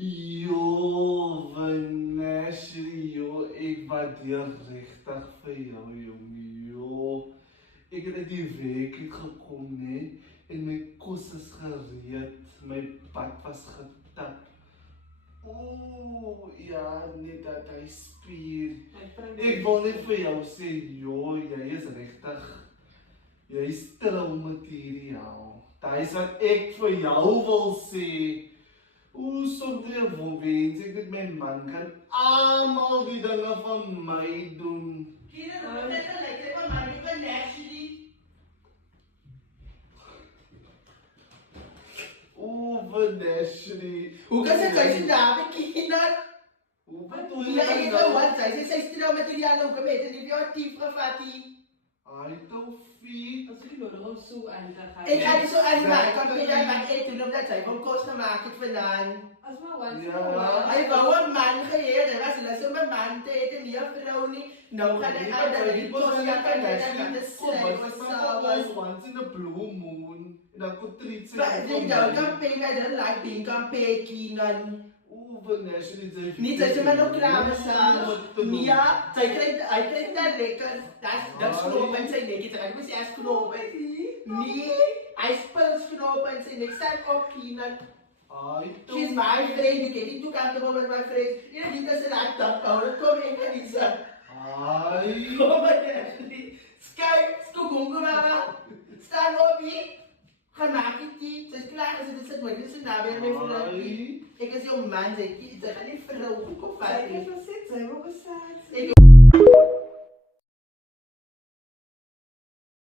Jo, Vanessa, jo, ik waardeer richtig vir jou, jongen, jo. Ik heb uit die week gekomen, nee, en mijn kos is gereed, mijn bad was getap. Oeh, ja, net dat hij spier. Ik wil net voor jou zeggen, joh, jij is richtig. Jij is trouwmateriaal. Dat is wat ik voor jou wil zeggen. Oeh, soms wens ik dat mijn man kan allemaal die dingen van mij doen. Kira, dat is een lekker van mij, ik ben Ashley. Oeh, Vanessa. Hoe kan ze thuis in de avond kinderen? Hoe bedoel je Ja, ik dat wil nou? wat zij is trouwmateriaal ook met en ik heb diep gevat. Ai, Tofie. Als jullie nodig om zo aan te gaan. Ik ga die zo aanmaken, ik kan niet aan eten omdat zij van kost gemaakt heeft vandaan. Als maar wat. Ja. Hij wou een man geheerd, hij was een zo'n man te eten, die heeft vrouw niet. Nou gaat hij aan dat die kost gaat en dat niet de strijd was s'avonds. Once in a blue moon. En dan komt er iets Maar ik denk kan pay met een laag ding, kan pay kiezen. Oeh, Vanessa, dit is Niet dat je maar nog klaar samen. Ja, hij krijgt dat lekker. Dat is knopen en zijn nek. Ik moet eerst knopen. Nee, hij speelt knopen en zijn nek. Staat op kiezen. Ai, She's my friend. Ik heb niet toekomst met mijn vriend. Je hebt niet dat ze laat taphouden. Kom ik en niet zo. Ai. Kom maar niet. Sky, skoekoeken mama. Staan op hier. Ga maken die. Ze is klaar. Ze zit maar niet zo nabij mijn vriend. Ai. Ik is jouw man. Ze gaat niet vrouw. Kom Zij vast. heeft gezet, zij hebben gezet.